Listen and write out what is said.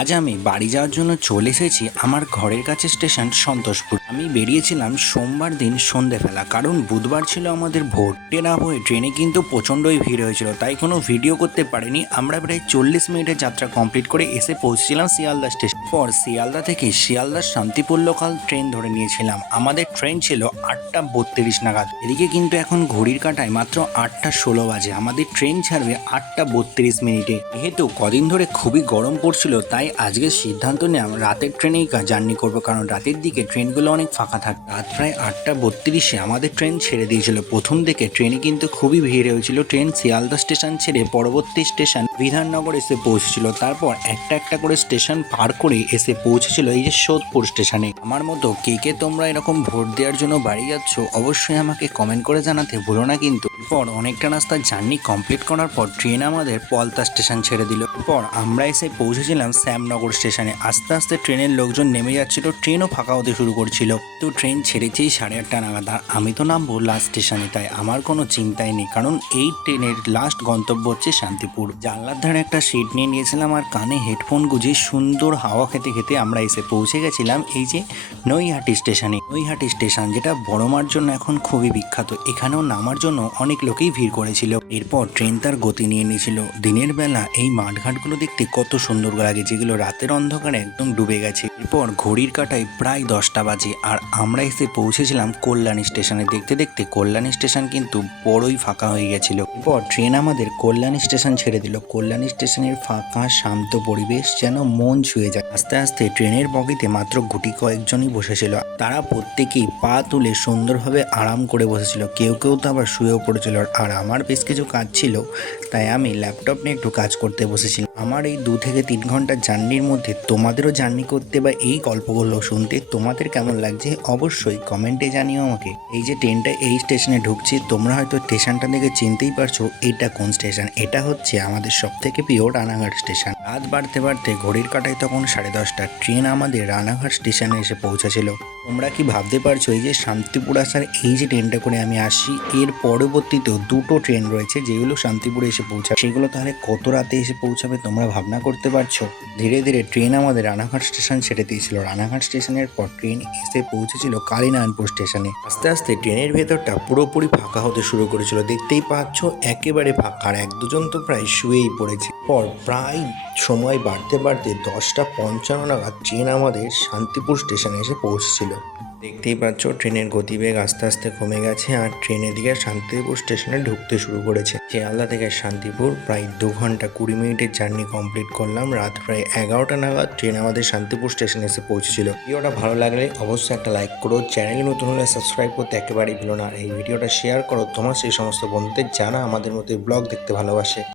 আজ আমি বাড়ি যাওয়ার জন্য চলে এসেছি আমার ঘরের কাছে স্টেশন সন্তোষপুর। আমি বেরিয়েছিলাম সোমবার দিন সন্ধেবেলা, কারণ বুধবার ছিল আমাদের ভোট। ট্রেন হয়ে ট্রেনে কিন্তু প্রচণ্ডই ভিড় হয়েছিল, তাই কোনো ভিডিও করতে পারিনি। আমরা প্রায় 40 মিনিটের যাত্রা কমপ্লিট করে এসে পৌঁছেছিলাম শিয়ালদা স্টেশন। পর শিয়ালদা থেকে শিয়ালদার শান্তিপুর লোকাল ট্রেন ধরে নিয়েছিলাম। আমাদের ট্রেন ছিল 8:32 নাগাদ। এদিকে কিন্তু এখন ঘড়ির কাঁটায় মাত্র 8:16 বাজে। আমাদের ট্রেন ছাড়বে 8:32 যেহেতু কদিন ধরে খুবই গরম পড়ছিল, তাই আজকে সিদ্ধান্ত নিলাম রাতের ট্রেনেই জার্নি করব, কারণ রাতের দিকে ট্রেনগুলো অনেক ফাঁকা থাকে। রাত প্রায় 8:32 আমাদের ট্রেন ছেড়ে দিয়েছিল। প্রথম দিকে ট্রেনে কিন্তু খুবই ভিড় হয়েছিল। ট্রেন শিয়ালদা স্টেশন ছেড়ে পরবর্তী স্টেশন বিধাননগর এসে পৌঁছেছিল। তারপর একটা একটা করে স্টেশন পার করে এসে পৌঁছেছিল এই যে সোদপুর স্টেশনে। আমার মতো কে কে তোমরা এরকম ভোট দেওয়ার জন্য বাড়ি যাচ্ছ অবশ্যই আমাকে কমেন্ট করে জানাতে ভুলো না কিন্তু। এরপর অনেকটা রাস্তা জার্নি কমপ্লিট করার পর ট্রেন আমাদের পলতা স্টেশন ছেড়ে দিল। এরপর আমরা এসে পৌঁছেছিলাম শ্যামনগর স্টেশনে। আস্তে আস্তে ট্রেনের লোকজন নেমে যাচ্ছিল, ট্রেনও ফাঁকা হতে শুরু করছিল। তো ট্রেন ছেড়েছেই 8:30 নাগাদ। আর আমি তো নামবো লাস্ট স্টেশনে, তাই আমার কোনো চিন্তাই নেই, কারণ এই ট্রেনের লাস্ট গন্তব্য হচ্ছে শান্তিপুর। জানলার ধারে একটা সিট নিয়ে নিয়েছিলাম আর কানে হেডফোন গুঁজে সুন্দর হাওয়া খেতে খেতে আমরা এসে পৌঁছে গেছিলাম এই যে নৈহাটি স্টেশনে। নৈহাটি স্টেশন যেটা বড়মার জন্য এখন খুবই বিখ্যাত, এখানেও নামার জন্য অনেক লোকেই ভিড় করেছিল। এরপর ট্রেন তার গতি নিয়ে নিয়েছিল। দিনের বেলা এই মাঠঘাটগুলো দেখতে কত সুন্দর লাগে, যেগুলো রাতের অন্ধকারে একদম ডুবে গেছে। এরপর ঘড়ির কাঁটায় প্রায় 10টা বাজে আর আমরা এসে পৌঁছেছিলাম কল্যাণী স্টেশনে। দেখতে দেখতে কল্যাণী স্টেশন কিন্তু বড়ই ফাঁকা হয়ে গেছিল। এরপর ট্রেন আমাদের কল্যাণী স্টেশন ছেড়ে দিল। কল্যাণী স্টেশনের ফাঁকা শান্ত পরিবেশ যেন মন ছুঁয়ে যায়। আস্তে আস্তে ট্রেনের বগিতে মাত্র গুটি কয়েকজনই বসেছিল। তারা প্রত্যেকেই পা তুলে সুন্দরভাবে আরাম করে বসেছিল, কেউ কেউ তো আবার শুয়েও পড়েছিল। আর আমার বেশ কিছু কাজ ছিল, তাই আমি ল্যাপটপ নিয়ে একটু কাজ করতে বসেছিলাম। আমার এই 2 থেকে 3 ঘন্টার জার্নির মধ্যে তোমাদেরও জার্নি করতে বা এই গল্পগুলো শুনতে তোমাদের কেমন লাগছে অবশ্যই কমেন্টে জানিও আমাকে। এই যে ট্রেনটা এই স্টেশনে ঢুকছে, তোমরা হয়তো স্টেশনটা দেখে চিনতেই পারছো এটা কোন স্টেশন। এটা হচ্ছে আমাদের সব থেকে প্রিয় রানাঘাট স্টেশন। রাত বাড়তে বাড়তে ঘড়ির কাঁটায় তখন 10:30। ট্রেন আমাদের রানাঘাট স্টেশনে এসে পৌঁছেছিল। তোমরা কি ভাবতে পারছো এই যে শান্তিপুর আসার এই যে ট্রেনটা করে আমি আসি, এর পরবর্তীতেও 2টো ট্রেন রয়েছে যেগুলো শান্তিপুরে এসে পৌঁছাবে। সেগুলো তাহলে কত রাতে এসে পৌঁছাবে তোমরা ভাবনা করতে পারছো। ধীরে ধীরে ট্রেন আমাদের রানাঘাট স্টেশন ছেড়ে দিয়েছিল। রানাঘাট স্টেশনের পর ট্রেন এসে পৌঁছেছিল কালীনারায়ণপুর স্টেশনে। আস্তে আস্তে ট্রেনের ভেতরটা পুরোপুরি ফাঁকা হতে শুরু করেছিল। দেখতেই পাচ্ছ একেবারে ফাঁকা, আর 1-2 জন তো প্রায় শুয়েই পড়েছে। পর প্রায় সময় বাড়তে বাড়তে 10:55 নাগাদ ট্রেন আমাদের শান্তিপুর স্টেশনে এসে পৌঁছেছিল। দেখতেই পাচ্ছ ট্রেনের গতিবেগ আস্তে আস্তে কমে গেছে আর ট্রেনের দিকে শান্তিপুর স্টেশনে ঢুকতে শুরু করেছে। শিয়ালদা থেকে শান্তিপুর প্রায় 2 ঘন্টা 20 মিনিটের জার্নি কমপ্লিট করলাম। রাত প্রায় 11টা নাগাদ ট্রেন আমাদের শান্তিপুর স্টেশনে এসে পৌঁছেছিল। ভিডিওটা ভালো লাগলে অবশ্যই একটা লাইক করো, চ্যানেলে নতুন হলে সাবস্ক্রাইব করতে একেবারেই ভুলো না। এই ভিডিওটা শেয়ার করো তোমার সেই সমস্ত বন্ধুদের যারা আমাদের মতো ব্লগ দেখতে ভালোবাসে।